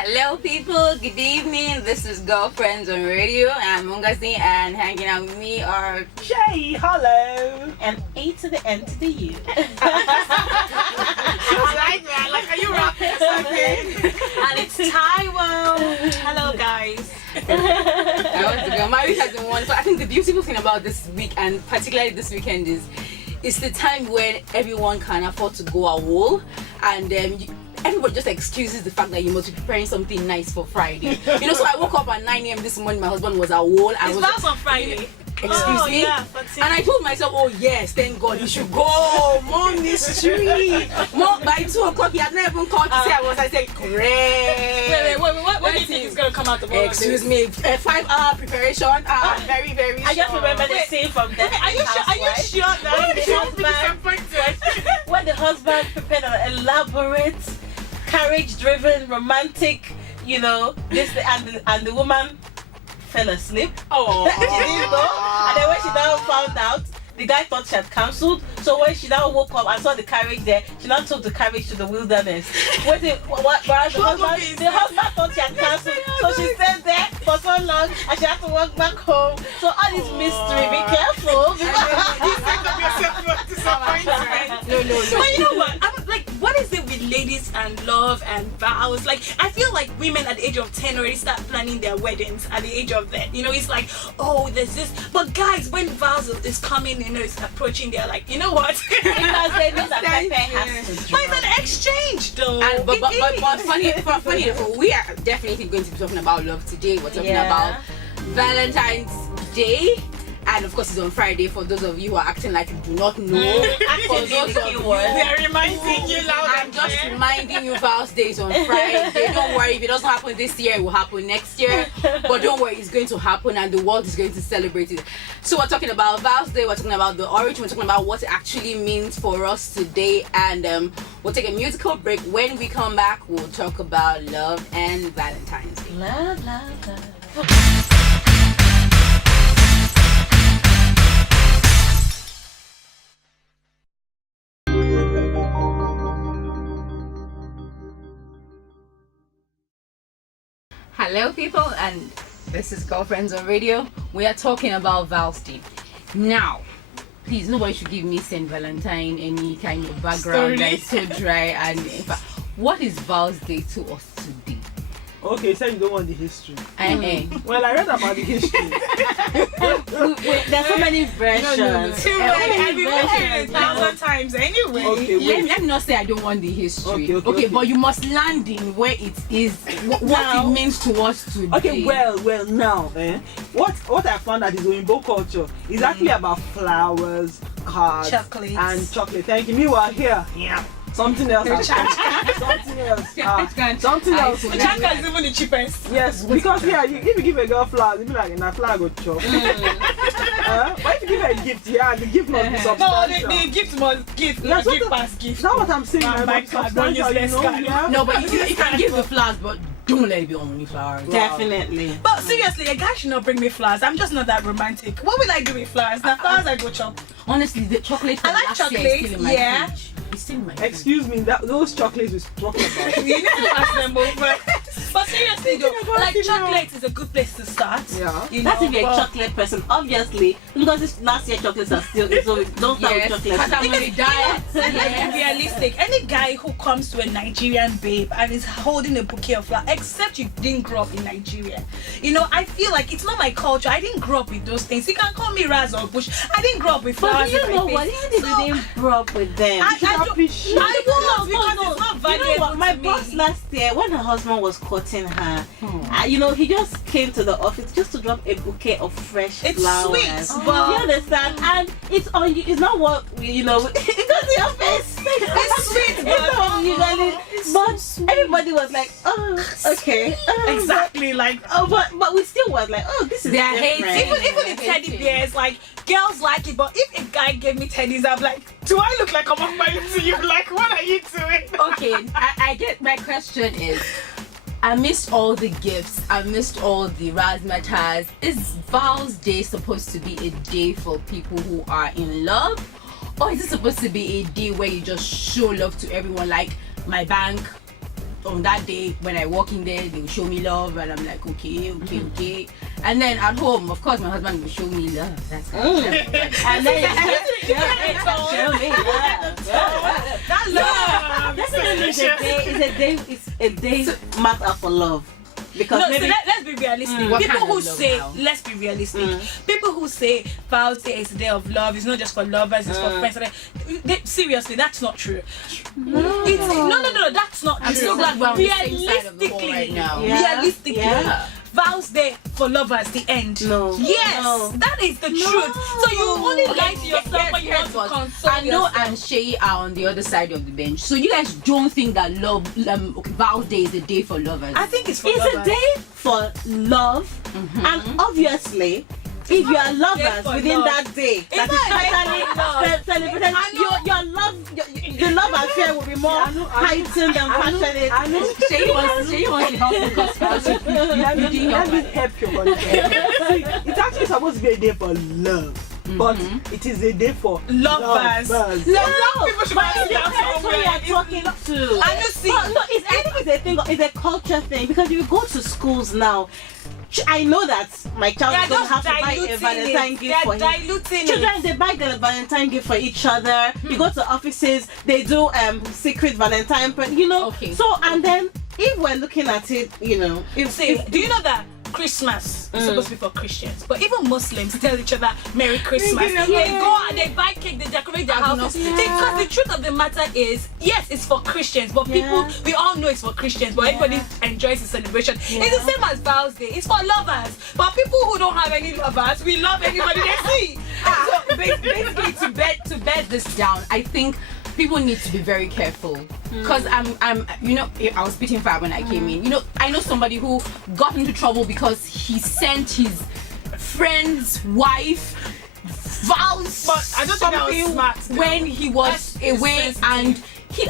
Hello people, good evening. This is Girlfriends on Radio. I'm Mungasi and hanging out with me are Shay, hello. And A to the N to the U. I like that. Like, are you rapping or something? And it's Taiwo. Hello, guys. I want to go. My week has been one. So I think the beautiful thing about this week and particularly this weekend is it's the time when everyone can afford to go AWOL and everybody just excuses the fact that you must be preparing something nice for Friday. So I woke up at 9 a.m. this morning. My husband was AWOL. It's on Friday. Excuse me? Yeah, and I told myself, oh yes, thank God, you should go. Mom, mystery. Mom, by 2 o'clock, he had not even called to say I was. I said, great. Wait, what do you think is going to come out of all Excuse me, a 5-hour preparation. Very, very I just remember the scene from the Are you sure that when the husband prepared an elaborate, carriage-driven, romantic, this and the woman fell asleep. Oh. She didn't know. And then when she now found out, the guy thought she had cancelled. So when she now woke up and saw the carriage there, she now took the carriage to the wilderness. Whereas the husband thought she had cancelled. So she stayed there for so long and she had to walk back home. So all this mystery, be careful. No. But you know what? I'm like, what is it with ladies and love and vows? Like, I feel like women at the age of 10 already start planning their weddings at the age of that. It's like, oh, there's this. But guys, when vows is coming, it's approaching, they're like, you know what? Because they know that Pepe has to But it's an exchange, though. But funny, we are definitely going to be talking about love today. We're talking about Valentine's Day. And of course, it's on Friday for those of you who are acting like you do not know. For those of you, they're reminding you loud. I'm just reminding you, Val's Day is on Friday. Don't worry, if it doesn't happen this year, it will happen next year. But don't worry, it's going to happen and the world is going to celebrate it. So we're talking about Val's Day, we're talking about the origin, we're talking about what it actually means for us today. And we'll take a musical break. When we come back, we'll talk about love and Valentine's Day. Love. Hello people, and this is Girlfriends on Radio. We are talking about Val's Day. Now, please, nobody should give me Saint Valentine any kind of background that is so dry. And in fact, what is Val's Day to us today? Okay, so you don't want the history. Well, I read about the history. There's so many versions. Too many versions. 1,000 times anyway. Okay, let me not say I don't want the history. Okay. But you must land in where it is, what it means to us today. Okay, well, now, what I found out is Oyinbo culture is actually about flowers, cards, and chocolate. Thank you. Meanwhile, here, something else. Something else. Chaka is even the cheapest. Yes, because if you give a girl flowers, you'll be like, "Na flower go chop." But if you give her a gift, the gift must be substantial. No, the gift must give. That's Gift pass gift. That's what I'm saying. My card, don't use less card. No, but you can give the flowers, but don't let it be only flowers. Wow. Definitely. But seriously, a guy should not bring me flowers. I'm just not that romantic. What will I do with flowers? Now flowers I go chop. Honestly, the chocolate. I like chocolate. Is still in my fridge. It's still in my fridge. Excuse me, those chocolates we're talking about. You need to pass them over. But seriously though, like chocolate is a good place to start. Yeah. That's if you're a chocolate person, obviously, because this last year chocolates are still so don't start with chocolate. Because I'm on a diet. Let's be realistic. Any guy who comes to a Nigerian babe and is holding a bouquet of flowers, except you didn't grow up in Nigeria, I feel like it's not my culture. I didn't grow up with those things. You can call me Raz or Bush. I didn't grow up with flowers. But you know what? Even if you didn't grow up with them, I don't because it's not valuable. My boss last year, when her husband was courting her, he just came to the office just to drop a bouquet of fresh flowers. It's sweet, but you understand? And it's on you. It's not what it goes to your face. It's sweet, but everybody was like, oh, okay, exactly, like, but we still was like, oh, this is different. Even the teddy bears, like, girls like it, but if a guy gave me teddies, I'm like, do I look like I'm on my to you? Like, what are you doing? Okay, I get. My question is, I missed all the gifts. I missed all the razzmatazz. Is Val's Day supposed to be a day for people who are in love? Or is it supposed to be a day where you just show love to everyone, like my bank, on that day when I walk in there, they will show me love, and I'm like, okay. And then at home, of course, my husband will show me love. That's and then that love. Definitely, it's a day marked out for love. Because no, maybe, so let's be realistic. People who say, let's be realistic. People who say Val's Day is a day of love, it's not just for lovers, it's for friends. Seriously, that's not true. No, that's not true. I'm so glad we're on the same side of the wall right now. Realistically, Val's Day for lovers, the end. No. Yes, that is the truth. So you only lie to yourself when you want to console I know and Shay are on the other side of the bench. So you guys don't think that Val's Day is a day for lovers? I think it's for it's lovers. a day for love, and obviously, if you are lovers within that day, that is actually celebrated, your love, the love affair will be more heightened and passionate. I know. Shay wants to help you because let me help you. It's actually supposed to be a day for love. But it is a day for lovers. That's what you are talking to. I know, see. I think it's a thing. It's a culture thing because you go to schools now. I know that my child don't have to buy a Valentine gift for him. Children, they buy the Valentine gift for each other. You go to offices, they do secret Valentine, Okay. So, and then if we're looking at it, do you know that Christmas is supposed to be for Christians, but even Muslims tell each other Merry Christmas. They go and they buy cake, they decorate their houses. Because the truth of the matter is, yes, it's for Christians, but people, we all know it's for Christians, but everybody enjoys the celebration. It's the same as Val's Day. It's for lovers, but people who don't have any lovers, we love anybody they see. So basically, to bed this down, I think people need to be very careful because I was spitting fire when I came in. I know somebody who got into trouble because he sent his friend's wife vows, but I don't think that was smart when he was away, and he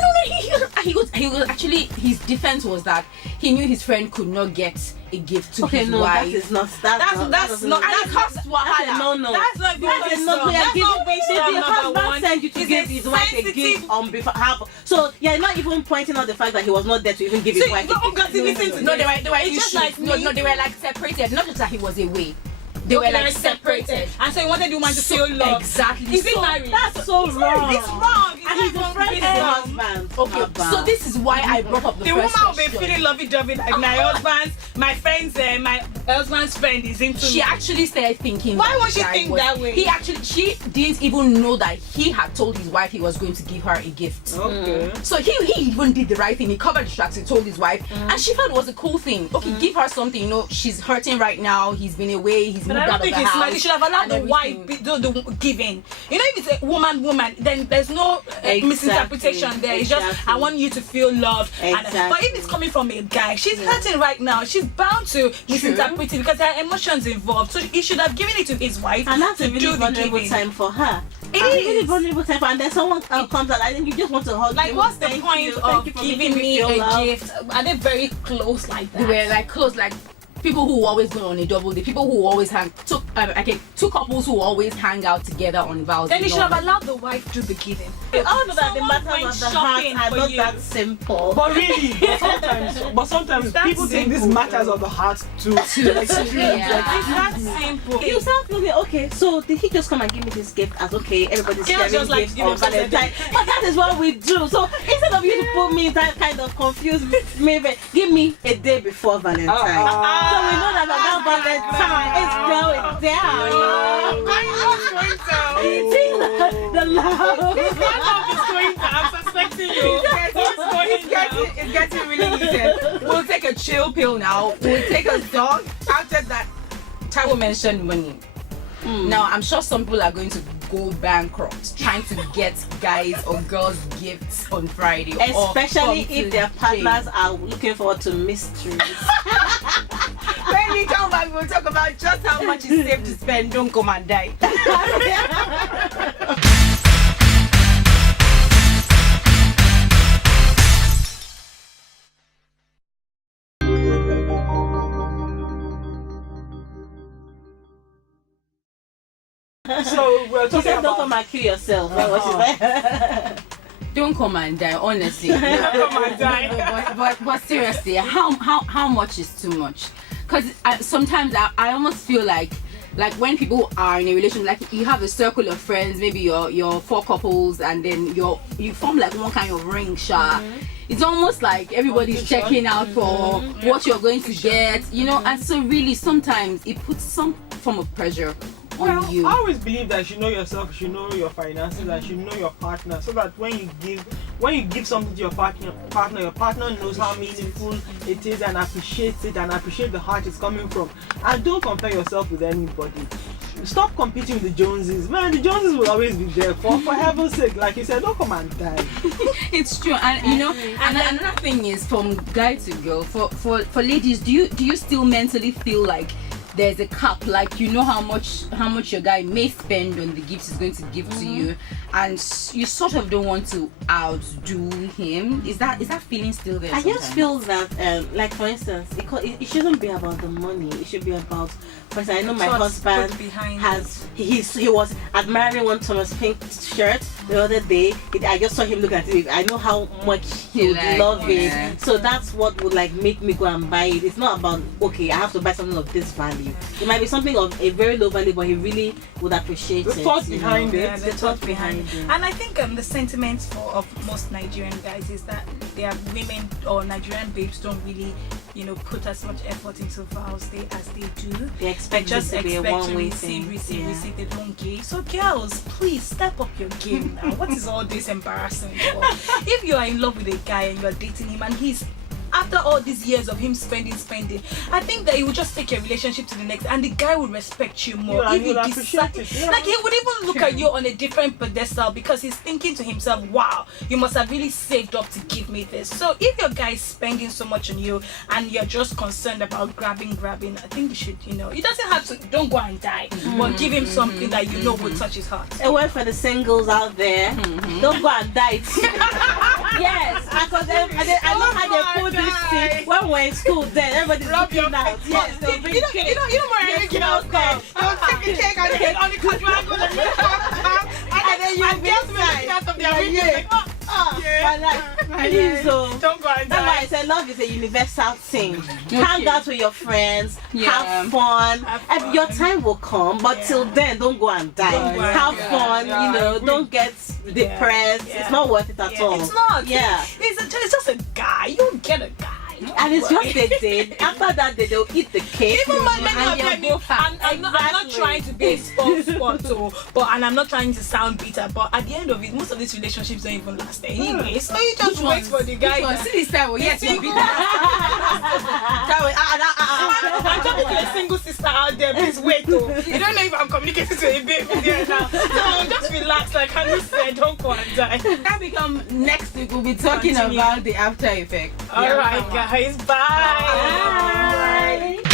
was actually, his defense was that he knew his friend could not get a gift to his wife. That is not. That's not. That's not That's no. That's not wisdom. The husband sent you to give his wife a gift on behalf. So you're not even pointing out the fact that he was not there to even give his wife a gift. No, they were like separated. Not just that he was away. They were like separated. And so he wanted the woman to feel love. Exactly. Is he married? That's so wrong. It's wrong. And he's a friend of the husband. Okay, so this is why I brought up the woman first will be question. feeling lovey-dovey like my friends, my husband's friend is into She me. actually started thinking. Why would she think that way? She didn't even know that he had told his wife he was going to give her a gift. Okay. So he even did the right thing. He covered the tracks. He told his wife, and she felt it was a cool thing. Okay, give her something. She's hurting right now. He's been away. He's moved out of the house. You should have allowed the wife do the giving. If it's a woman, then there's no misinterpretation there. It's just, I want you to feel loved. But if it's coming from a guy, she's hurting right now. She's bound to misinterpret it because there are emotions involved. So he should have given it to his wife. And that's to a really vulnerable time for her. It is is really vulnerable time, and then someone comes out. I think you just want to hug. Like, what's the point of giving me a gift? Are they very close like that? They were like close, like people who always go on a double day, people who always two couples who always hang out together on Val's Day. Then you should have allowed the wife to do the giving. We all know that the matters of the heart are not that simple. But really, sometimes people take these matters of the heart to extremes. It's that simple. You start feeling, okay, so did he just come and give me this gift as okay, everybody's sharing just like gifts on Valentine? But that is what we do. So instead of you to put me in that kind of confused, maybe give me a day before Valentine. So we know that around Valentine it's going down. The love is going down. I'm suspecting you. It's getting really heated. We'll take a chill pill now. We'll take a dog. After that, Taiwo mentioned money. Now, I'm sure some people are going to go bankrupt trying to get guys or girls gifts on Friday. Especially if their partners are looking forward to mysteries. When we come back, we'll talk about just how much is safe to spend. Don't come and die. So we're talking don't about. come and kill yourself. don't come and die, honestly. Come and die. But seriously, how much is too much? Because sometimes I almost feel like when people are in a relationship, like you have a circle of friends, maybe your 4 couples, and then you form like one kind of ring, It's almost like everybody's checking out for what you're going to get, and so really sometimes it puts some form of pressure on you. I always believe that you should know yourself, you should know your finances, and you should know your partner, so that when you give something to your partner, your partner knows how meaningful it is and appreciates it and appreciate the heart it's coming from. And don't compare yourself with anybody. Stop competing with the Joneses. Man, the Joneses will always be there. For heaven's sake, like you said, don't come and die. It's true, and and another thing is, from guy to girl, for ladies, do you still mentally feel like there's a cap, like how much your guy may spend on the gifts he's going to give to you, and you sort of don't want to outdo him? Is that feeling still there? I just feel that like for instance, it shouldn't be about the money. It should be about, for instance, I know my husband he was admiring one Thomas Pink shirt the other day. I just saw him look at it. I know how much he would love it, so that's what would like make me go and buy it. It's not about, okay, I have to buy something of this value. It might be something of a very low value, but he really would appreciate the thought behind it. Yeah, the thought behind it. And I think the sentiments of most Nigerian guys is that their women or Nigerian babes don't really, put as much effort into Vows Day as they do. They expect just it to be a one-way thing. Receive. They don't give. So girls, please step up your game now. What is all this embarrassing for? If you are in love with a guy and you are dating him and he's, after all these years of him spending, I think that he would just take your relationship to the next, and the guy would respect you more. Yeah, if he appreciate it. like, he would even look at you on a different pedestal, because he's thinking to himself, wow, you must have really saved up to give me this. So if your guy is spending so much on you and you're just concerned about grabbing, I think you should, it doesn't have to, don't go and die, but give him something that will touch his heart. A word for the singles out there: don't go and die. Yes, because I love how they put this thing when we're in school. Then everybody's looking out. Yes, they'll bring cake. You know, they'll take a cake and hit on the casual and then you get me out of their window. Please, don't go and die. That's why I said love is a universal thing. Hang out with your friends, have fun. And your time will come, but till then, don't go and die. Have fun, don't get depressed. It's not worth it at all. It's not. Yeah. It's just a guy. You don't get a guy. And it's just a date. After that, they'll eat the cake. Even I'm not trying to be a sport, and I'm not trying to sound bitter, but at the end of it, most of these relationships don't even last anyway. So you just wait for the guy. See this time, yes, you're bitter. I'm talking to a single sister out there. Please wait, though. You don't know if I'm communicating to a baby there now. So just relax, like Henry said, don't go and die. That become next week. We'll be talking about the after effect. All right, guys. Bye. Bye.